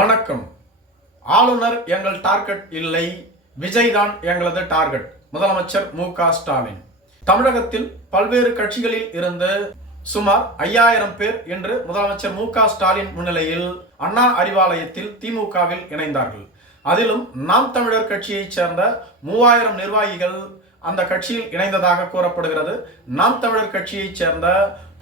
வணக்கம். ஆளுநர் எங்கள் டார்கெட் இல்லை, விஜய் தான் எங்களது டார்கெட். முதலமைச்சர் மு.க. ஸ்டாலின். தமிழகத்தில் பல்வேறு கட்சிகளில் இருந்து சுமார் 5000 பேர் இன்று முதலமைச்சர் மு.க. ஸ்டாலின் முன்னிலையில் அண்ணா அறிவாலயத்தில் திமுகவில் இணைந்தார்கள். அதிலும் நாம் தமிழர் கட்சியைச் சேர்ந்த 3000 நிர்வாகிகள் அந்த கட்சியில் இணைந்ததாக கூறப்படுகிறது. நாம் தமிழர் கட்சியைச் சேர்ந்த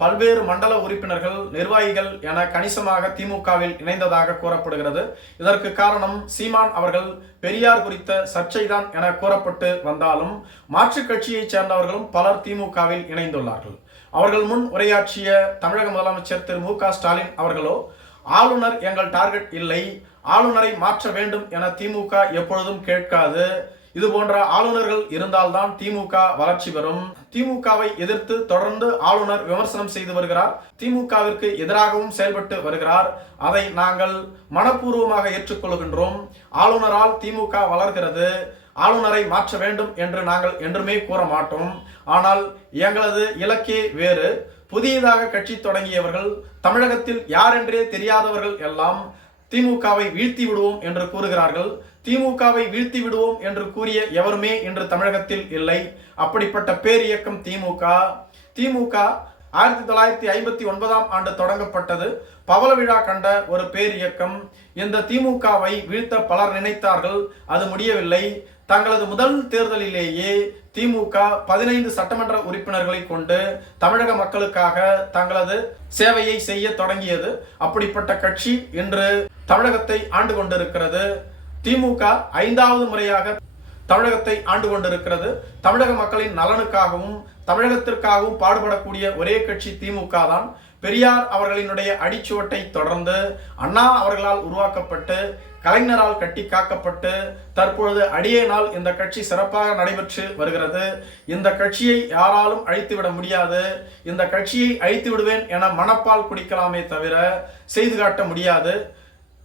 பல்வேறு மண்டல உறுப்பினர்கள், நிர்வாகிகள் என கணிசமாக திமுகவில் இணைந்ததாக கூறப்படுகிறது. இதற்கு காரணம் சீமான் அவர்கள் பெரியார் குறித்த சர்ச்சைதான் என கூறப்பட்டு வந்தாலும் மாற்றுக் கட்சியைச் சேர்ந்தவர்களும் பலர் திமுகவில் இணைந்துள்ளார்கள். அவர்கள் முன் உரையாற்றிய தமிழக முதலமைச்சர் திரு மு.க. ஸ்டாலின் அவர்களோ, ஆளுநர் எங்கள் டார்கெட் இல்லை, ஆளுநரை மாற்ற வேண்டும் என திமுக எப்பொழுதும் கேட்காது. இது போன்ற ஆளுநர்கள் இருந்தால்தான் திமுக வளர்ச்சி பெறும். திமுகவை எதிர்த்து தொடர்ந்து ஆளுநர் விமர்சனம் செய்து வருகிறார். திமுகவிற்கு எதிராகவும் செயல்பட்டு வருகிறார். அதை நாங்கள் மனப்பூர்வமாக ஏற்றுக்கொள்கின்றோம். ஆளுநரால் திமுக வளர்கிறது. ஆளுநரை மாற்ற வேண்டும் என்று நாங்கள் என்றுமே கூற மாட்டோம். ஆனால் எங்களது இலக்கே வேறு. புதியதாக கட்சி தொடங்கியவர்கள், தமிழகத்தில் யாரென்றே தெரியாதவர்கள் எல்லாம் திமுகவை வீழ்த்தி விடுவோம் என்று கூறுகிறார்கள். திமுகவை வீழ்த்தி விடுவோம் என்று கூறிய எவருமே இன்று தமிழகத்தில் இல்லை. அப்படிப்பட்ட பேர் இயக்கம் திமுக. திமுக 1959ஆம் ஆண்டு தொடங்கப்பட்டது. பவள விழா கண்ட ஒரு பேர் இயக்கம். இந்த திமுகவை வீழ்த்த பலர் நினைத்தார்கள். அது முடியவில்லை. தங்களது முதல் தேர்தலிலேயே திமுக 15 சட்டமன்ற உறுப்பினர்களை கொண்டு தமிழக மக்களுக்காக தங்களது சேவையை செய்ய தொடங்கியது. அப்படிப்பட்ட கட்சி இன்று தமிழகத்தை ஆண்டு கொண்டிருக்கிறது. திமுக 5வது முறையாக தமிழகத்தை ஆண்டு கொண்டிருக்கிறது. தமிழக மக்களின் நலனுக்காகவும் தமிழகத்திற்காகவும் பாடுபடக்கூடிய ஒரே கட்சி திமுக தான். பெரியார் அவர்களினுடைய அடிச்சுவட்டை தொடர்ந்து அண்ணா அவர்களால் உருவாக்கப்பட்டு, கலைஞரால் கட்டி காக்கப்பட்டு, தற்பொழுது அடியேனால் இந்த கட்சி சிறப்பாக நடைபெற்று வருகிறது. இந்த கட்சியை யாராலும் அழித்துவிட முடியாது. இந்த கட்சியை அழித்து விடுவேன் என மனப்பால் குடிக்கலாமே தவிர செய்து காட்ட முடியாது.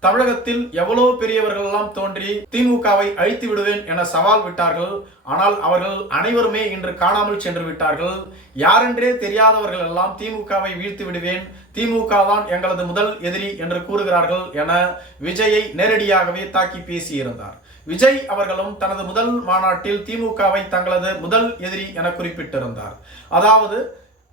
தமிழகத்தில் எவ்வளவு பெரியவர்கள் எல்லாம் தோன்றி திமுகவை அழித்து விடுவேன் என சவால் விட்டார்கள். ஆனால் அவர்கள் அனைவருமே இன்று காணாமல் சென்று விட்டார்கள். யாரென்றே தெரியாதவர்கள் எல்லாம் திமுகவை வீழ்த்து விடுவேன், திமுக தான் எங்களது முதல் எதிரி என்று கூறுகிறார்கள் என விஜயை நேரடியாகவே தாக்கி பேசியிருந்தார். விஜய் அவர்களும் தனது முதல் மாநாட்டில் திமுகவை தங்களது முதல் எதிரி என குறிப்பிட்டிருந்தார். அதாவது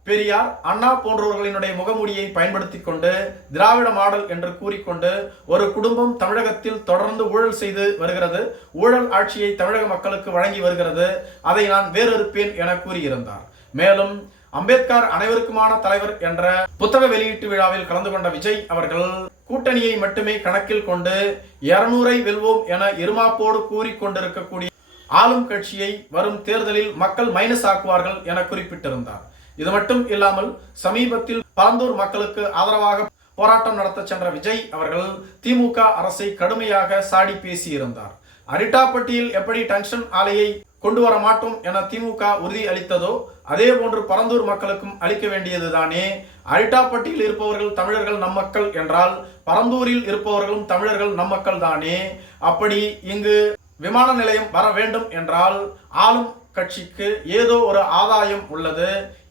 பெரியார், அண்ணா போன்றவர்களினுடைய முகமூடியை பயன்படுத்தி கொண்டு திராவிட மாடல் என்று கூறிக்கொண்டு ஒரு குடும்பம் தமிழகத்தில் தொடர்ந்து ஊழல் செய்து வருகிறது. ஊழல் ஆட்சியை தமிழக மக்களுக்கு வழங்கி வருகிறது. அதை நான் வேறறுப்பேன் என கூறியிருந்தார். மேலும் அம்பேத்கர் அனைவருக்குமான தலைவர் என்ற புத்தக வெளியீட்டு விழாவில் கலந்து கொண்ட விஜய் அவர்கள் கூட்டணியை மட்டுமே கணக்கில் கொண்டு 200ஐ வெல்வோம் என இருமாப்போடு கூறிக்கொண்டிருக்கக்கூடிய ஆளும் கட்சியை வரும் தேர்தலில் மக்கள் மைனஸ் ஆக்குவார்கள் என குறிப்பிட்டிருந்தார். இது மட்டும் இல்லாமல் சமீபத்தில் பரந்தூர் மக்களுக்கு ஆதரவாக போராட்டம் நடத்த சென்ற விஜய் அவர்கள் திமுக அரசை கடுமையாக சாடி பேசியிருந்தார். அரிட்டாப்பட்டியில் எப்படி டங்ஸ்டன் ஆலையை கொண்டு வர மாட்டோம் என திமுக உறுதி அளித்ததோ அதே போன்று பரந்தூர் மக்களுக்கும் அளிக்க வேண்டியதுதானே. அரிட்டாப்பட்டியில் இருப்பவர்கள் தமிழர்கள் நம் மக்கள் என்றால் பரந்தூரில் இருப்பவர்களும் தமிழர்கள் நம் மக்கள் தானே. அப்படி இங்கு விமான நிலையம் வர வேண்டும் என்றால் ஆளும் கட்சிக்கு ஏதோ ஒரு ஆதாயம் உள்ளது.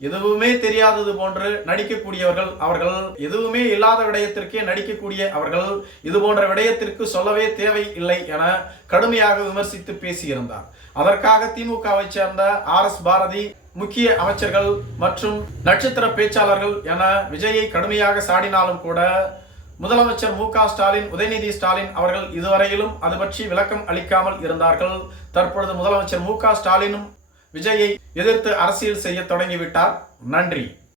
எதுவுமே தெரியாதது போன்று நடிக்கக்கூடியவர்கள் அவர்கள். எதுவுமே இல்லாத விடயத்திற்கே நடிக்கக்கூடிய அவர்கள் இது போன்ற விடயத்திற்கு சொல்லவே தேவை இல்லை என கடுமையாக விமர்சித்து பேசியிருந்தார். அதற்காக திமுகவை சேர்ந்த RS பாரதி, முக்கிய அமைச்சர்கள் மற்றும் நட்சத்திர பேச்சாளர்கள் என விஜயை கடுமையாக சாடினாலும் கூட முதலமைச்சர் மு.க. ஸ்டாலின், உதயநிதி ஸ்டாலின் அவர்கள் இதுவரையிலும் அது பற்றி விளக்கம் அளிக்காமல் இருந்தார்கள். தற்பொழுது முதலமைச்சர் மு.க. ஸ்டாலினும் விஜயை எதிர்த்து அரசியல் செய்ய தொடங்கிவிட்டார். நன்றி.